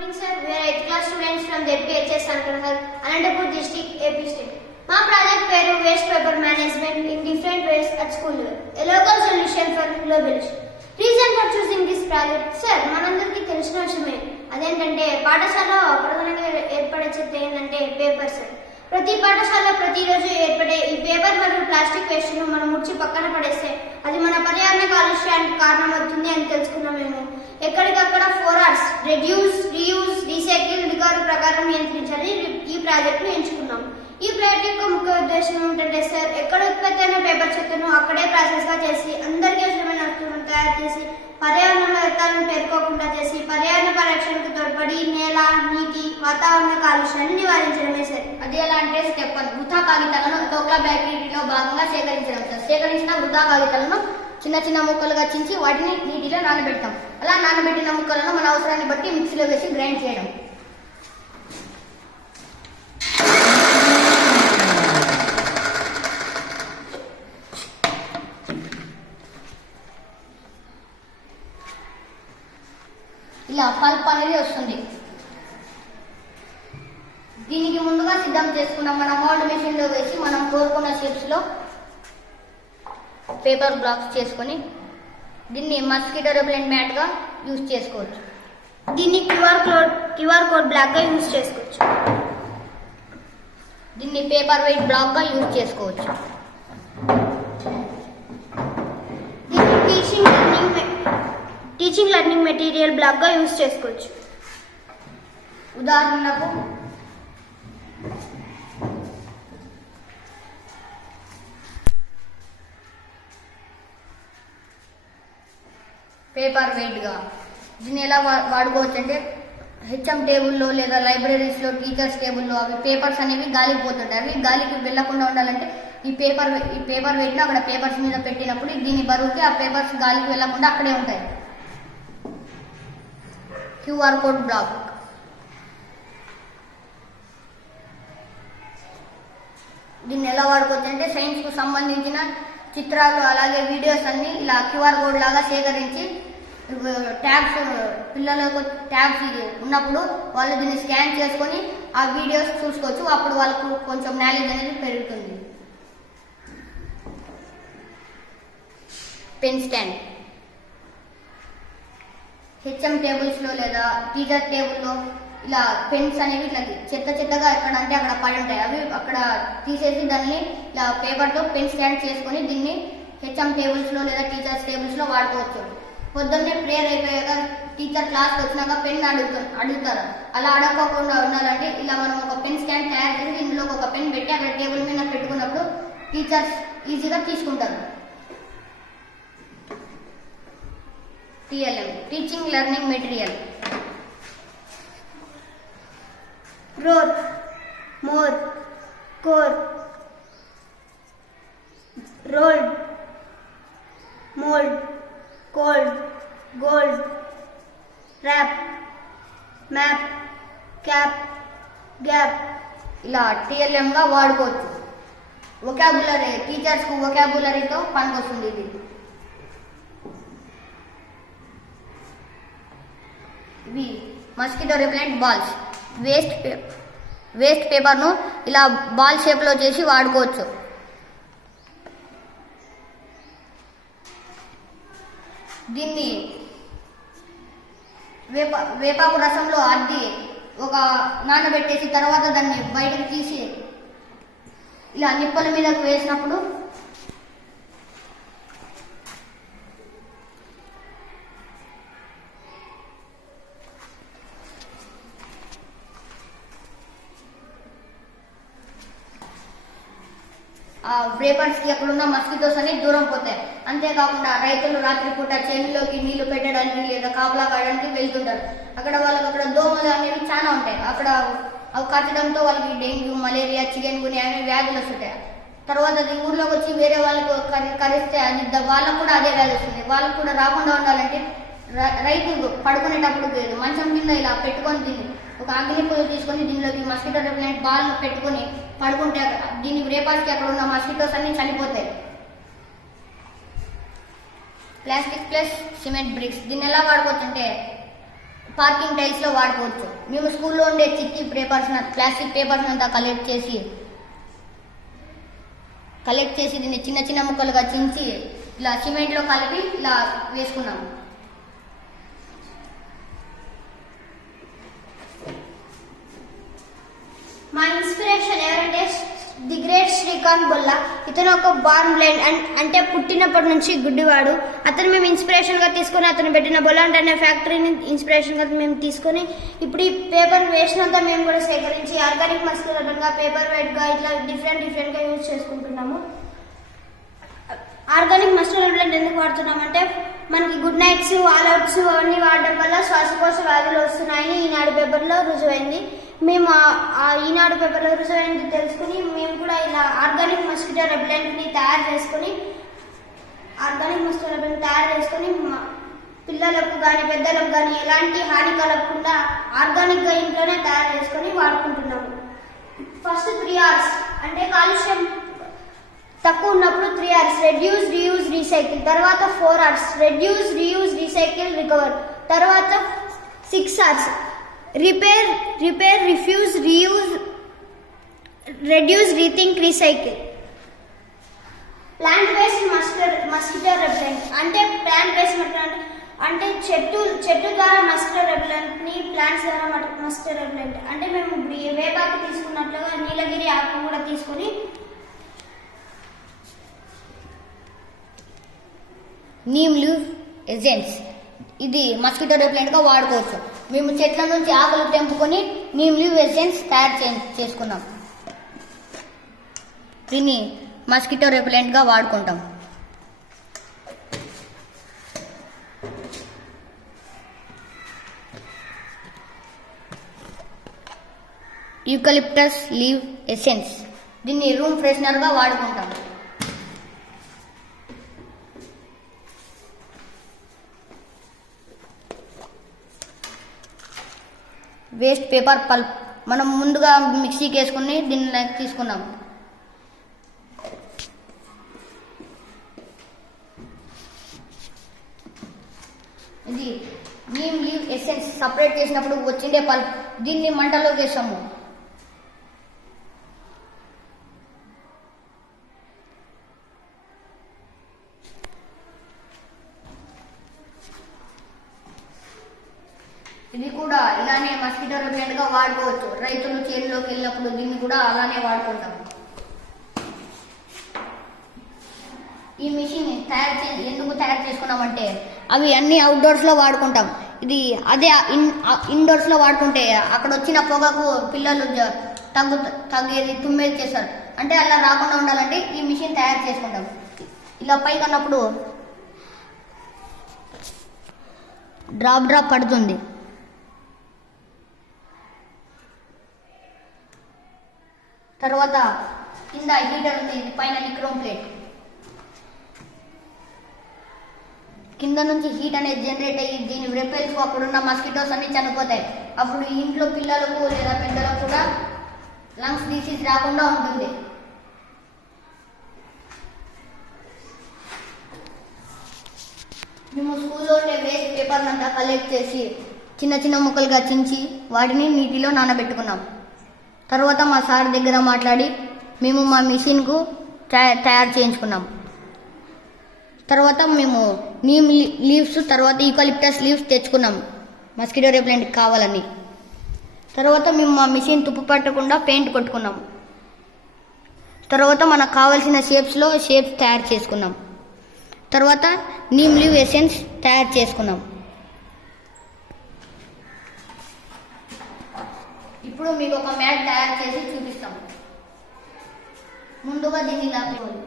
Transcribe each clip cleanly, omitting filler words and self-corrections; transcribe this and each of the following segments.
Morning sir, we are 8th class students from ZPHS Sankarhal, Anantapur district, AP state. మా project పేరు waste paper management in different ways at school level, A local solution for global issue. Reason for choosing this project sir, మనందరికీ తెలిసిన విషయమే. అదేంటంటే పాఠశాల ప్రధానంగా ఏర్పడే చెత్త ఏంటంటే పేపర్ సార్. ప్రతి పాఠశాలలో ప్రతిరోజు ఏర్పడే ఈ పేపర్ మరియు ప్లాస్టిక్ వేస్ట్ ను మనం ముడిచి పక్కన పడేస్తే అది మన పర్యావరణ కాలుష్యానికి కారణమవుతుంది అని తెలుసుకున్నాం మేము. ఎక్కడికక్కడ 4 Rs reduce, reuse, recycle, recover ప్రకారం నియంత్రించాలి ఈ ప్రాజెక్ట్ ను ఎంచుకున్నాం. ఈ ప్రాజెక్ట్ యొక్క ముఖ్య ఉద్దేశం ఏంటంటే సార్, ఎక్కడ ఉత్పత్తి అయిన పేపర్ చెత్తను అక్కడే ప్రాసెస్ గా చేసి అందరికీ అవసరమైన వస్తువులను తయారు చేసి పర్యావరణ వ్యర్థాలను పేర్కోకుండా చేసి పర్యావరణ పరిరక్షణకు తోడ్పడి నేల, నీటి, వాతావరణ కాలుష్యాన్ని నివారించడమే సార్. అది ఎలా అంటే స్టెప్ 1, వృధా కాగితాలను టోక్లా బ్యాక్టీరియాలో భాగంగా సేకరించడం సార్. సేకరించిన వృధా కాగితాలను చిన్న చిన్న ముక్కలుగా చించి వాటిని నీటిలో నానబెడతాం. అలా నానబెట్టిన ముక్కలను మన అవసరాన్ని బట్టి మిక్సీలో వేసి గ్రైండ్ చేయడం. ఇలా పల్ప్ అనేది వస్తుంది. దీనికి ముందుగా సిద్ధం చేసుకున్న మన మోల్డ్ మెషిన్ లో వేసి మనం కోరుకున్న షేప్స్ లో పేపర్ బ్లాక్స్ చేసుకొని దీన్ని మస్కిటో రెపెలెంట్ మ్యాట్ గా యూజ్ చేసుకోవచ్చు. దీన్ని క్యూఆర్ కోడ్ బ్లాక్ గా యూజ్ చేసుకోవచ్చు. దీన్ని పేపర్ వెయిట్ బ్లాక్ గా యూజ్ చేసుకోవచ్చు. దీన్ని టీచింగ్ లెర్నింగ్ మెటీరియల్ బ్లాక్ గా యూజ్ చేసుకోవచ్చు. ఉదాహరణకు పేపర్ వెయిట్ గా దీన్ని ఎలా వాడుకోవచ్చు అంటే హెచ్ఎం టేబుల్లో లేదా లైబ్రరీస్ లో టీచర్స్ టేబుల్లో అవి పేపర్స్ అనేవి గాలికి పోతుంటాయి. అవి గాలికి వెళ్లకుండా ఉండాలంటే ఈ పేపర్ వెయిట్ ను అక్కడ పేపర్స్ మీద పెట్టినప్పుడు దీని బరువుకి ఆ పేపర్స్ గాలికి వెళ్లకుండా అక్కడే ఉంటాయి. క్యూఆర్ కోడ్ బ్లాక్ దీన్ని ఎలా వాడుకోవచ్చు అంటే సైన్స్ కు సంబంధించిన చిత్రాలు అలాగే వీడియోస్ అన్ని ఇలా క్యూఆర్ కోడ్ లాగా సేకరించి ట్యాబ్స్ పిల్లలకు ట్యాబ్స్ ఉన్నప్పుడు వాళ్ళు దీన్ని స్కాన్ చేసుకొని ఆ వీడియోస్ చూసుకోవచ్చు. అప్పుడు వాళ్ళకు కొంచెం నాలెడ్జ్ అనేది పెరుగుతుంది. పెన్ స్టాండ్ హెచ్ఎం టేబుల్స్ లో లేదా టీచర్ టేబుల్లో ఇలా పెన్స్ అనేవి ఇట్లా చెత్తగా ఎక్కడ అంటే అక్కడ పడి ఉంటాయి. అవి అక్కడ తీసేసి దాన్ని ఇలా పేపర్ తో పెన్ స్టాండ్ చేసుకొని దీన్ని హెచ్ఎం టేబుల్స్ లో లేదా టీచర్స్ టేబుల్స్ లో వాడుకోవచ్చు. పొద్దున్నే ప్రేయర్ అయిపోయాక టీచర్ క్లాస్ వచ్చినాక పెన్ అడుగుతారు. అలా అడగకుండా ఉండాలంటే ఇలా మనం ఒక పెన్ స్టాండ్ తయారు చేసి ఇందులో ఒక పెన్ పెట్టి అక్కడ టేబుల్ మీద పెట్టుకున్నప్పుడు టీచర్స్ ఈజీగా తీసుకుంటారు. TLM teaching learning material roar, more, core, rolled, mould, cold, gold, rap, map, cap, gap ఇలా TLM గా వాడుకోవచ్చు. వొకాబులరీ టీచర్స్ కు వొకాబులరీతో పనికొస్తుంది ఇది. ఇవి mosquito repellent balls. Waste paper ను ఇలా బాల్ షేప్ లో చేసి వాడుకోవచ్చు. దీన్ని వేపాకు రసంలో అద్ది ఒక నానబెట్టేసి తర్వాత దాన్ని బయటకు తీసి ఇలా నిప్పుల మీదకు వేసినప్పుడు ఆ పేపర్స్ కి అక్కడున్న మస్కిటోస్ అన్ని దూరం పోతాయి. అంతేకాకుండా రైతులు రాత్రిపూట చేనులోకి నీళ్లు పెట్టడానికి లేదా కాపలా కాయడానికి వెళ్తుంటారు. అక్కడ దోమలు అనేవి చాలా ఉంటాయి. అక్కడ అవి కట్టడంతో వాళ్ళకి డెంగ్యూ, మలేరియా, చికెన్ గున్యా అనే వ్యాధులు వస్తుంటాయి. తర్వాత అది ఊర్లోకి వచ్చి వేరే వాళ్ళకు కరిస్తే అది వాళ్ళకు కూడా అదే వ్యాధి వస్తుంది. వాళ్ళకు కూడా రాకుండా ఉండాలంటే రైతులు పడుకునేటప్పుడు మంచం కింద ఇలా పెట్టుకొని దీన్ని ఒక అగ్ని పొయ్యి తీసుకొని దీనిలోకి మస్కిటో రెపెలెంట్ బాల్ పెట్టుకొని పడుకుంటే దీని రేపాస్కి అక్కడ ఉన్న మస్కిటోస్ అన్ని చనిపోతాయి. ప్లాస్టిక్ ప్లస్ సిమెంట్ బ్రిక్స్ దీన్ని ఎలా వాడుకోవచ్చు అంటే పార్కింగ్ టైల్స్ లో వాడుకోవచ్చు. మేము స్కూల్లో ఉండే చిట్టి పేపర్స్ ప్లాస్టిక్ పేపర్స్ అంతా కలెక్ట్ చేసి దీన్ని చిన్న చిన్న ముక్కలుగా చించి ఇలా సిమెంట్ లో కలిపి ఇలా వేసుకున్నాము. మా ఇన్స్పిరేషన్ ఎవరంటే ది గ్రేట్ శ్రీకాంత్ బొల్లా. ఇతను ఒక బార్న్ బ్లైండ్ అంటే పుట్టినప్పటి నుంచి గుడ్డివాడు. అతను మేము ఇన్స్పిరేషన్ గా తీసుకొని అతను పెట్టిన బొలాంట్ అనే ఫ్యాక్టరీని ఇన్స్పిరేషన్ గా మేము తీసుకొని ఇప్పుడు ఈ పేపర్ వేస్ట్ అంతా మేము కూడా సేకరించి ఆర్గానిక్ మస్కులర్గా పేపర్ వెయిట్ గా ఇట్లా డిఫరెంట్ గా యూజ్ చేసుకుంటున్నాము. ఆర్గానిక్ మస్టర్డ్ బ్లెండ్ ఎందుకు వాడుతున్నామంటే మనకి గుడ్ నైట్స్ ఆల్అవుట్స్ అవన్నీ వాడడం వల్ల శ్వాసకోశ వ్యాధులు వస్తున్నాయని ఈనాడు పేపర్లో రుజువైంది. మేము ఈనాడు పేపర్లో రుజువైంది తెలుసుకుని మేము కూడా ఇలా ఆర్గానిక్ మస్కిటో రెపెలెంట్ని తయారు చేసుకుని పిల్లలకు కానీ పెద్దలకు కానీ ఎలాంటి హాని కలగకుండా ఆర్గానిక్గా ఇంట్లోనే తయారు చేసుకొని వాడుకుంటున్నాము. ఫస్ట్ 3 R's అంటే కాలుష్యం తక్కువ ఉన్నప్పుడు 3 R's రెడ్యూస్, రీయూజ్, రీసైకిల్. తర్వాత 4 R's reduce, reuse, recycle, recover. తర్వాత 6 R's repair, refuse, reuse, reduce, rethink, recycle. Plant based mosquito repellent అంటే ప్లాంట్ బేస్డ్ అంటే చెట్టు ద్వారా మస్కిటో రెపెలెంట్ ని ప్లాంట్స్ ద్వారా మస్కిటో రెపెలెంట్ అంటే మేము వేపాకు తీసుకున్నట్లుగా నీలగిరి ఆకు కూడా తీసుకుని నీమ్ లీవ్ ఎసెన్స్ ఇది మస్కిటో రెపెలెంట్ గా వాడుకోవచ్చు. మేము చెట్ల నుంచి ఆకులు తెంపుకొని నీమ్ లీవ్ ఎసెన్స్ తయారు చేసుకున్నాం. దీన్ని మస్కిటో రెపెలెంట్ గా వాడుకుంటాం. యూకలిప్టస్ లీవ్ ఎసెన్స్ దీన్ని రూమ్ ఫ్రెషనర్ గా వాడుకుంటాం. వేస్ట్ పేపర్ పల్ప్ మనం ముందుగా మిక్సీకి వేసుకుని దీన్ని తీసుకున్నాం. ఇది నీమ్ లీవ్ ఎసెన్స్ సపరేట్ చేసినప్పుడు వచ్చిండే పల్ప్ దీన్ని మంటలోకి వేసాము. ఇది కూడా ఇలానే మస్కిటో రెపెలెంట్ గా వాడుకోవచ్చు. రైతులు చేనులోకి వెళ్ళినప్పుడు దీన్ని కూడా అలానే వాడుకుంటాం. ఈ మిషన్ ఎందుకు తయారు చేసుకున్నామంటే అవి అన్ని అవుట్డోర్స్ లో వాడుకుంటాం. ఇది అదే ఇండోర్స్ లో వాడుకుంటే అక్కడ వచ్చిన పొగకు పిల్లలు తగ్గేది తుమ్మేది చేస్తారు. అంటే అలా రాకుండా ఉండాలంటే ఈ మిషన్ తయారు చేసుకుంటాం. ఇలా పైకి అన్నప్పుడు డ్రాప్ పడుతుంది. తర్వాత కింద హీటర్ ఉంది, పైన నిక్రోమ్ ప్లేట్. కింద నుంచి హీట్ అనేది జనరేట్ అయ్యి దీని రెపెల్స్ అక్కడున్న మస్కిటోస్ అన్ని చనిపోతాయి. అప్పుడు ఇంట్లో పిల్లలకు లేదా పెద్దలకు కూడా లంగ్స్ డిసీజ్ రాకుండా ఉంటుంది. మేము స్కూల్లో ఉండే వేస్ట్ పేపర్ అంతా కలెక్ట్ చేసి చిన్న చిన్న ముక్కలుగా చించి వాటిని నీటిలో నానబెట్టుకున్నాం. తర్వాత మా సార్ దగ్గర మాట్లాడి మేము మా మిషన్కు తయారు చేయించుకున్నాం. తర్వాత మేము నీమ్ లీవ్స్ తర్వాత యూకలిప్టస్ లీవ్స్ తెచ్చుకున్నాం మస్కిటో రెపెలెంట్ కావాలని. తర్వాత మేము మా మిషన్ తుప్పు పట్టకుండా పెయింట్ కొట్టుకున్నాం. తర్వాత మనకు కావాల్సిన షేప్స్ తయారు చేసుకున్నాం. తర్వాత నీమ్ లీవ్ ఎసెన్స్ తయారు చేసుకున్నాం. ఇప్పుడు మీకు ఒక మ్యాట్ తయారు చేసి చూపిస్తాం. ముందుగా దీన్ని లాక్కోవాలి.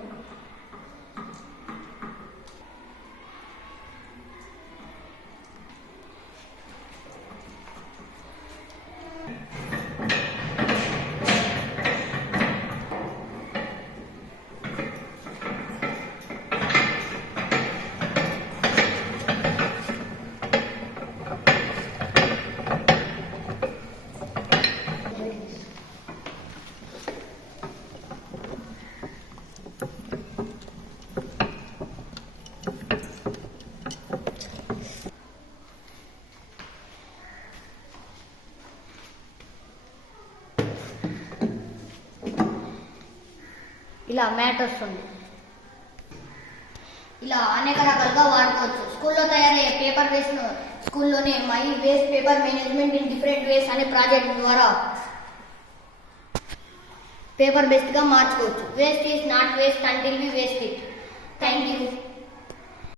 ఇలా మ్యాటర్స్ ఉంది. ఇలా అనేక రకాలుగా వాడుకోవచ్చు. స్కూల్లో తయారయ్యే పేపర్ వేస్ట్ ను స్కూల్లోనే my waste paper management in different ways అనే ప్రాజెక్ట్ ద్వారా పేపర్ బేస్డ్ గా మార్చుకోవచ్చు. Waste is not waste until we waste it. Thank you.